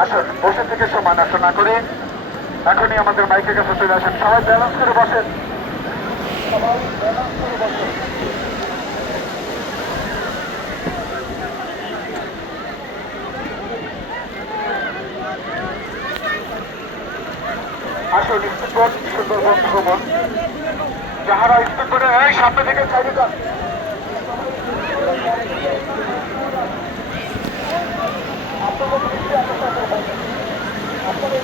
আসুন, বসে থেকে সময় নষ্ট না করে এখনই আমাদের মাইকের কাছে চলে আসেন। সবাই ব্যালেন্স করে বসেন, সবাই ব্যালেন্স করে বসেন। আসুন, স্পিড সুন্দরবন ভ্রমণ যাহারা স্পিড করে এই সামনে থেকে চাইবে যান। আপনাদের